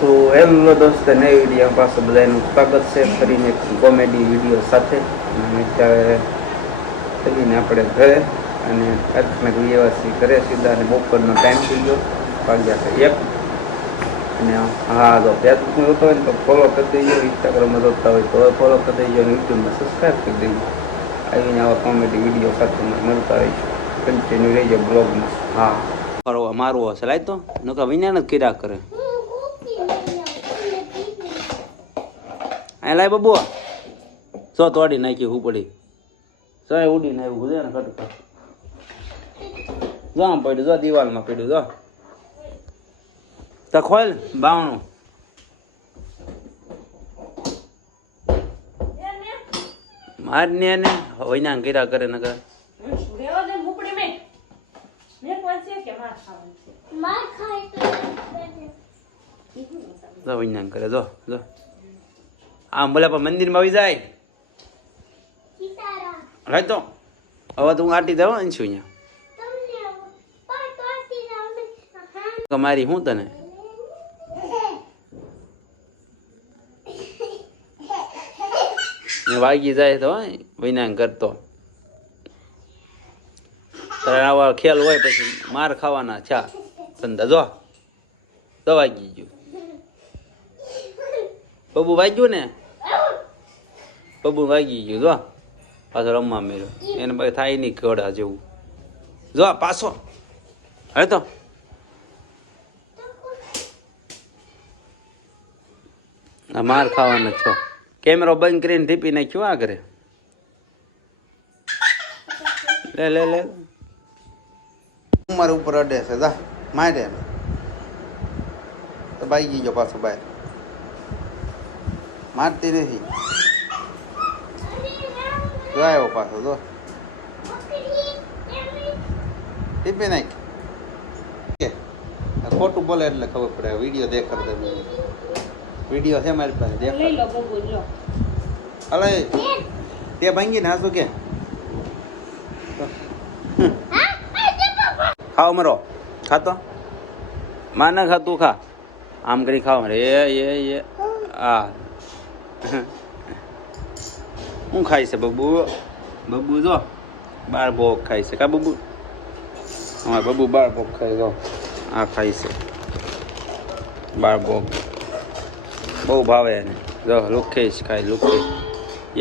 તો હેલો દોસ્તો, નવી વિડીયો પાસે બધાનું સ્વાગત છે. ફરીને કોમેડી વિડીયો સાથે અત્યારે ફરીને આપણે ઘરે અને અચાનક વ્યવસ્થિત ઘરે સીધા અને બપોરનો ટાઈમ થઈ ગયો, વાગ્યા છે 1. અને હા, તો ફેસબુકમાં જોતો હોય ને તો ફોલો કરી દેજો, ઇન્સ્ટાગ્રામમાં જોતા હોય તો ફોલો કરી દેજો અને યુટ્યુબમાં સબસ્ક્રાઈબ કરી દેજો. આવીને આવા કોમેડી વિડીયો સાથે મળતા રહીશું. કન્ટિન્યુ રહેજો બ્લોગમાં. હા, ફરવા મારવો હશે લાય તો નકા વિજ્ઞાન જ કર્યા કરે. આ લાય બબુ, સો તોડી નાખી હું પડી સો ઉડીને આવ્યું છે ને ખટકા જો આમ પડ્યું, જો દિવાલમાં પડ્યું, જો તો ખોલ બાવણું. મારને એને વૈના કર્યા કરે નકર વિજ્ઞાન કરે. જો જો આમ બોલે પણ મંદિરમાં આવી જાય right તો હવે તો હું આટી દઉં ને છું અહીંયા મારી હું તને વાગી જાય તો વિના કરતો તારે આવા ખ્યાલ હોય પછી માર ખાવાના છા ધંધા. જો તો વાગી ગયું બબુ, વાગ્યું ને બબુ વાગી ગયું. જો પાછો રમવા મેળ્યો એને પછી થાય નહીં ઘોડા જેવું. જો પાછો હવે તો માર ખાવાનો છો. કેમેરો બંધ કરીને ટીપી નાખ્યું આ ઘરે. લે લે લે મારા ઉપર અડે છે. જા મારે તો ભાઈ ગયો પાછો બહાર. મારતી નથી. જો આવ્યો પાછો. જો ટીપી નાખ. ખોટું બોલે એટલે ખબર પડે. વિડીયો દેખાડે વિડીયો છે મારી પાસે દેખાડ. અલે તે ભાંગી ને હાસુ કે ખાવ મરો ખાતો માં ના ખા તું ખા. આમ કરી ખાવ મરે એ આ હું ખાઈ છે બબુ. બબુ જો બાર ભોગ ખાય છે કા બબુ. અમારે બબુ બાર ભોગ ખાય. જો આ ખાય છે બાર ભોગ. બહુ ભાવે એને. જો લુખેશ ખાય લુખે.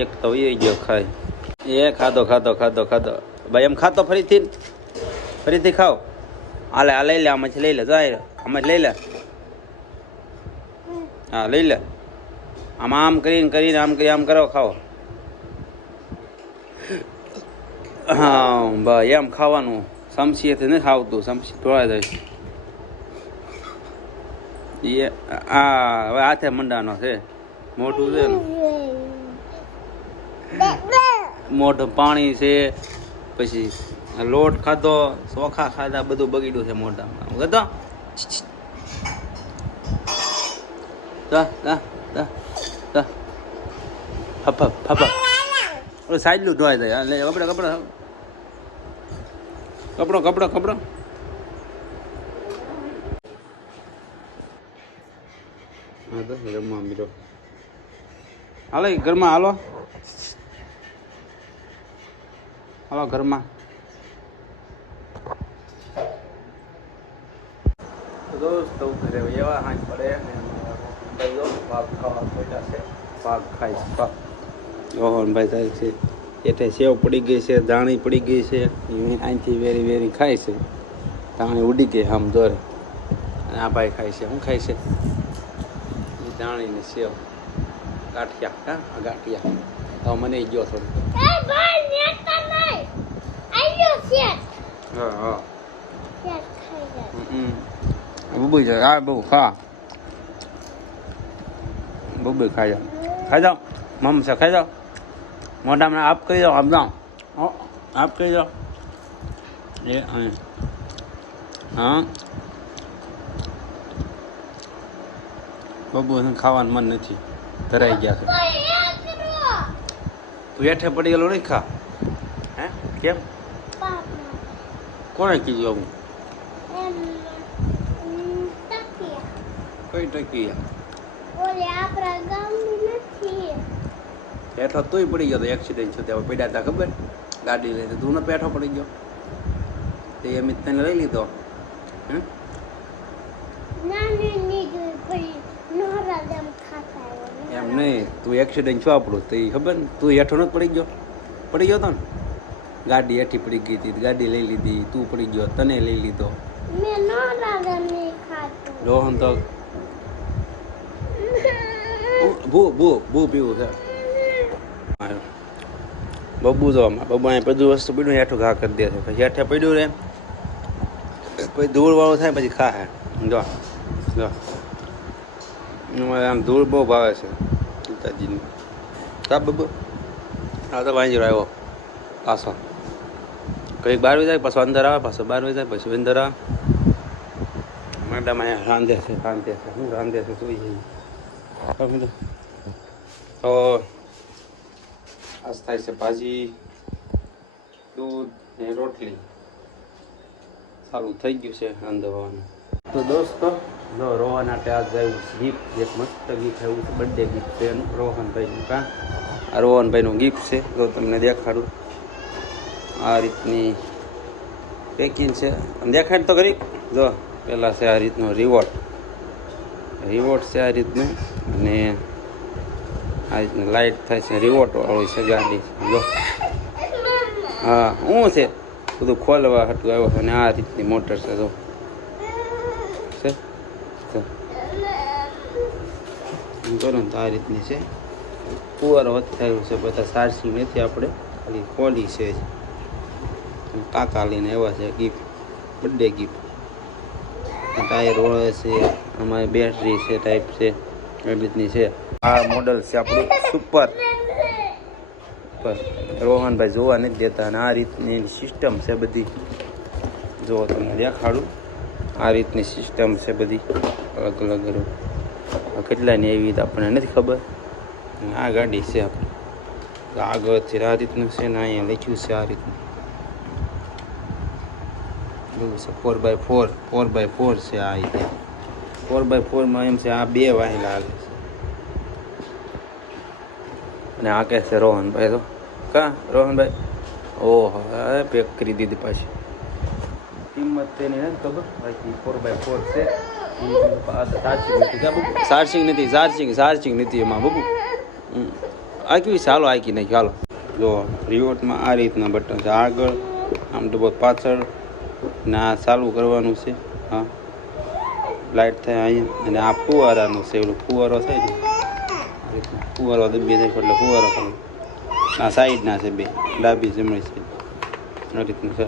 એક તો એ ગયો ખાય. એ ખાધો ખાધો ખાધો ખાધો ભાઈ એમ ખાતો ફરીથી ખાઓ. હાલે આ લઈ લે, આમાંથી લઈ લે. જાય આમાંથી લઈ લે. હા લઈ લે. આમ કરીને આમ કરી આમ કરો ખાઓ. હા ભાઈ એમ ખાવાનું. સમસી નથી ખાવતું. સમસી ઢોળાઈ જાય. એ આ હવે હાથે મંડાનો છે. મોઢું છે ને મોઢું પાણી છે. પછી લોટ ખાધો, ચોખા ખાધા, બધું બગડ્યું છે મોઢામાં. ગતો સાઈડલું ધોવાઈ જાય. લે કપડા કપડા કપડો કપડો કપડો. હા તો રમવા મીરો. હાલો ઘરમાં હાલો હાલો ઘરમાં. દોસ્તો ઘરે એવા હાથ પડે ને ભાગ ખાવા બેઠા છે. ભાગ ખાય છે ભાગ. રોહનભાઈ થાય છે. એટલે સેવ પડી ગઈ છે, દાણી પડી ગઈ છે. અહીંથી વેરી વેરી ખાય છે. દાણી ઉડી ગઈ આમ દોરે. અને આ ભાઈ ખાય છે. શું ખાય છે? દાણી ને સેવ ગાંઠિયા. હા ગાંઠિયા તો મને ગયો થોડું. હા હા બબુ જાય. આ બહુ ખા બબુ ખાઈ જાઓ. ખાઈ જાઓ મમ છે. ખાઈ જાઓ મોઢામાં આપ કરી જાઓ. આપ જાઓ આપ કરી જાઓ. એ હા બબુ ખાવાનું મન નથી. ધરાઈ ગયા છે. તું હેઠે પડી ગયેલો નહીં ખા. હે કેમ કોણે કીધું આવું? કઈ ટકી ઓલે આપણા ગામની નથી. બેઠો તોય પડી ગયો તો એક્સિડન્ટ થયો ત્યાં પડ્યા હતા ખબર ગાડી લઈને તું ન બેઠો પડી ગયો તે અમિત તને લઈ લીધો હે નાની નીકળી પડી નોરા દમ ખાતા એમ નહીં તું એક્સિડન્ટ છો આપણું તો એ ખબર ને તું હેઠો નથી પડી ગયો તો ને ગાડી હેઠી પડી ગઈ હતી ગાડી લઈ લીધી તું પડી ગયો તને લઈ લીધો મેં નોરા દમ નહીં ખાતું. રોહન તો ભૂ પીવું છે બબુ જો બબુ અહીંયા બધું વસ્તુ પીડ્યું હેઠું ઘા કરી દે છે પછી હેઠે પડ્યું રહે પછી ધૂળ વાળું થાય પછી ખા હે જો જો આમ ધૂળ બહુ ભાવે છે પિતાજીને કા બબુ હા તો વાંજી આવ્યો પાછો કંઈક 12 જાય પાછો અંદર આવે પાછો 12 જાય પછી અંદર આવે મેડમ અહીંયા રાંધે છે હું રાંધે છે તું તો આજ થાય છે ભાજી દૂધ ને રોટલી સારું થઈ ગયું છે રાંધવાનું. તો દોસ્તો જો રોહન માટે આજ આવ્યું ગિફ્ટ એક મસ્ત ગિફ્ટ આવ્યું છે બર્થડે ગિફ્ટ છે એનું રોહનભાઈનું કાં આ રોહનભાઈનું ગિફ્ટ છે જો તમને દેખાડું આ રીતની પેકિંગ છે દેખાડ તો કરી જો પહેલાં છે આ રીતનો રિવોર્ડ છે આ રીતનું અને આ રીતનું લાઇટ થાય છે રિવોર્ટ વાળું છે ગાડી જો હા શું છે બધું ખોલવા હતું આવ્યો અને આ રીતની મોટર છે જો કરો ને તો આ રીતની છે ફુવારો થયું છે બધા ચાર્જિંગ નથી આપણે ખાલી ખોલી છે કાકા લઈને આવ્યા છે ગિફ્ટ બર્થડે ગિફ્ટ ટાયર ઓળે છે અમારી બેટરી છે ટાઈપ છે એ રીતની છે આ મોડલ છે આપણું સુપર રોહનભાઈ જોવા નથી દેતા અને આ રીતની સિસ્ટમ છે બધી જો તમને દેખાડું આ રીતની સિસ્ટમ છે બધી અલગ અલગ કેટલાની એવી આપણને નથી ખબર આ ગાડી છે આપણે આગળથી આ રીતનું છે ને અહીંયા લખ્યું છે આ રીતનું એવું છે 4x4 છે આ રીતે 4x4 એમ છે આ 2 વાહિલા આવે છે અને આ કે છે રોહનભાઈ તો કા રોહનભાઈ ઓહો પેક કરી દીધી પાછી કિંમત તેની નથી ખબર બાકી 4x4 છે ચાર્જિંગ નથી એમાં બબુ આકી ચાલો આકી નહીં ચાલો જો રિવોટમાં આ રીતના બટન છે આગળ આમ તો બહુ પાછળ ને આ ચાલુ કરવાનું છે હા લાઇટ થાય અહીંયા અને આ ફુવારાનું છે એવડું ફુવારો થાય ને આ રીતનું ફુવારો દબી જાય એટલે ફુવારો થાય આ સાઈડના છે બે ડાબી જમણી સાઈડ આ રીતનું છે